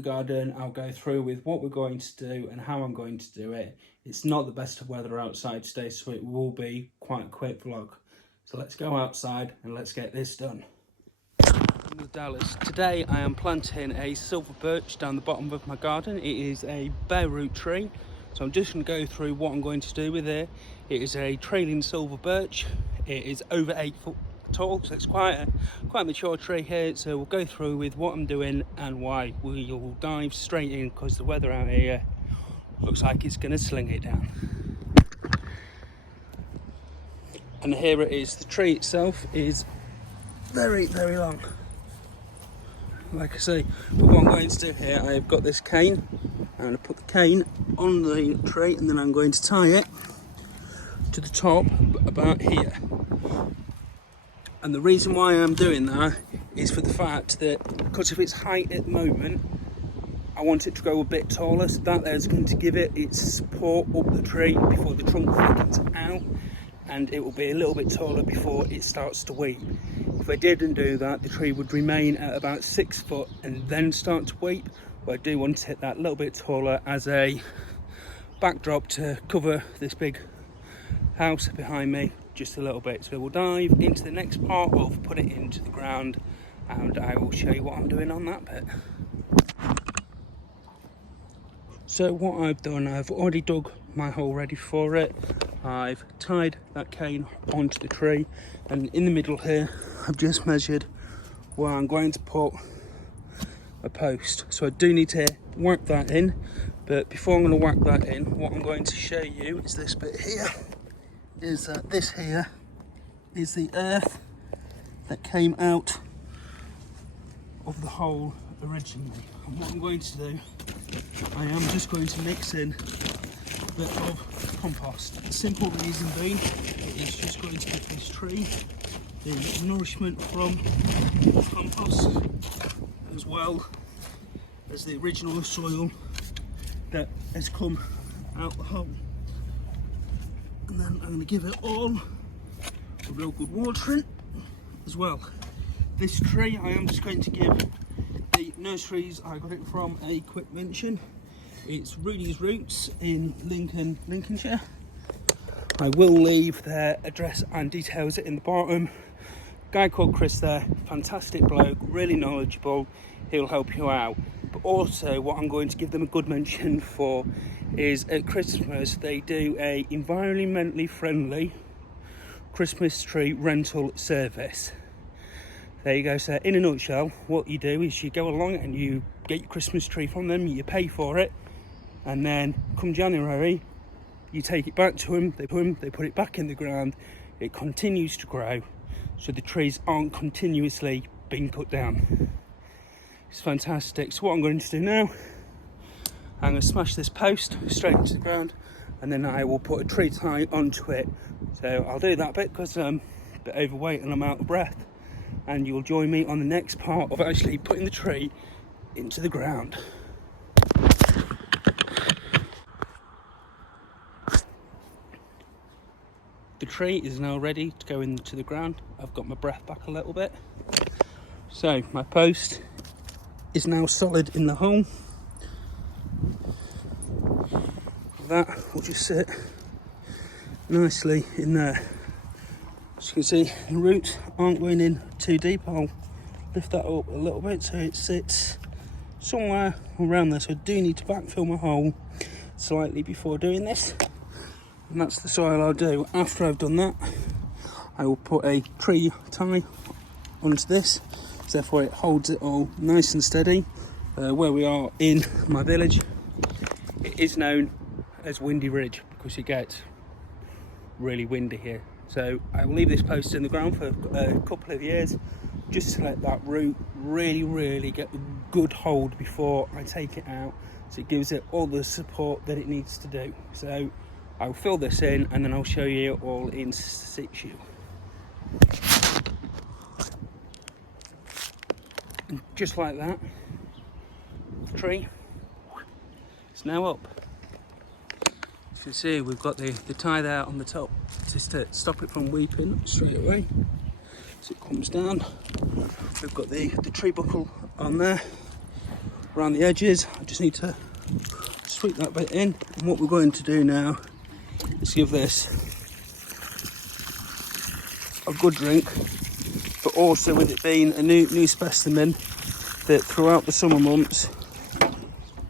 garden. I'll go through with what we're going to do and how I'm going to do it. It's not the best of weather outside today, so it will be quite a quick vlog. So let's go outside and let's get this done. Dallas. Today I am planting a silver birch down the bottom of my garden. It is a bare root tree, so I'm just going to go through what I'm going to do with it. It is a trailing silver birch. It is over 8 foot tall, so it's quite a mature tree here. So we'll go through with what I'm doing and why. We'll dive straight in because the weather out here looks like it's going to sling it down. And here it is. The tree itself is very long. Like I say, but what I'm going to do here, I've got this cane. I'm going to put the cane on the tree and then I'm going to tie it to the top about here. And the reason why I'm doing that is for the fact that because of its height at the moment, I want it to grow a bit taller, so that there's going to give it its support up the tree before the trunk thickens out, and it will be a little bit taller before it starts to weep. If I didn't do that, the tree would remain at about 6 foot and then start to weep. But I do want to hit that a little bit taller as a backdrop to cover this big house behind me just a little bit. So we'll dive into the next part of putting it into the ground and I will show you what I'm doing on that bit. So what I've done, I've already dug my hole ready for it. I've tied that cane onto the tree, and in the middle here I've just measured where I'm going to put a post. So I do need to whack that in, but before I'm going to whack that in, what I'm going to show you is this bit here. Is that this here is the earth that came out of the hole originally. And what I'm going to do, I am just going to mix in a bit of compost. The simple reason being, it is just going to give this tree the nourishment from the compost as well as the original soil that has come out the hole. And then I'm going to give it all a real good watering as well. This tree I am just going to give the nurseries I got it from a quick mention. It's Rudies Roots in Lincoln, Lincolnshire. I will leave their address and details in the bottom. Guy called Chris there, fantastic bloke, really knowledgeable, he'll help you out. But also what I'm going to give them a good mention for is at Christmas they do a environmentally friendly Christmas tree rental service. There you go. So in a nutshell, what you do is you go along and you get your Christmas tree from them, you pay for it, and then come January you take it back to them, they put it back in the ground, it continues to grow, so the trees aren't continuously being cut down. It's fantastic. So what I'm going to do now, I'm going to smash this post straight into the ground and then I will put a tree tie onto it. So I'll do that bit because I'm a bit overweight and I'm out of breath, and you'll join me on the next part of actually putting the tree into the ground. The tree is now ready to go into the ground. I've got my breath back a little bit. So my post is now solid in the hole. That will just sit nicely in there. As you can see, the roots aren't going in too deep. I'll lift that up a little bit so it sits somewhere around there. So I do need to backfill my hole slightly before doing this. And that's the soil I'll do. After I've done that, I will put a tree tie onto this, so therefore it holds it all nice and steady. Where we are in my village, it is known as Windy Ridge because it gets really windy here. So I will leave this post in the ground for a couple of years just to let that root really get a good hold before I take it out, so it gives it all the support that it needs to do. So I'll fill this in and then I'll show you all in situ. And just like that, the tree is now up. As you can see, we've got the tie there on the top just to stop it from weeping straight away. So it comes down. We've got the tree buckle on there. around the edges. I just need to sweep that bit in, and what we're going to do now is give this a good drink, but also with it being a new specimen, that throughout the summer months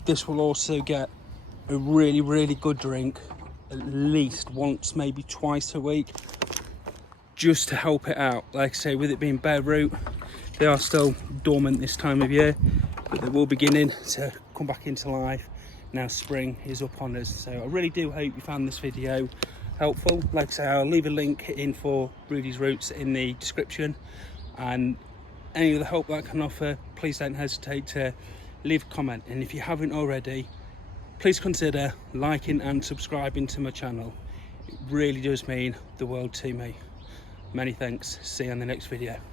this will also get a really good drink at least once, maybe twice a week, just to help it out. Like I say, with it being bare root, they are still dormant this time of year, but they will be beginning to come back into life now spring is up on us. So I really do hope you found this video helpful. Like I say, I'll leave a link in for Rudies Roots in the description, and any of the help that I can offer, please don't hesitate to leave a comment. And if you haven't already, please consider liking and subscribing to my channel. It really does mean the world to me. Many thanks. See you on the next video.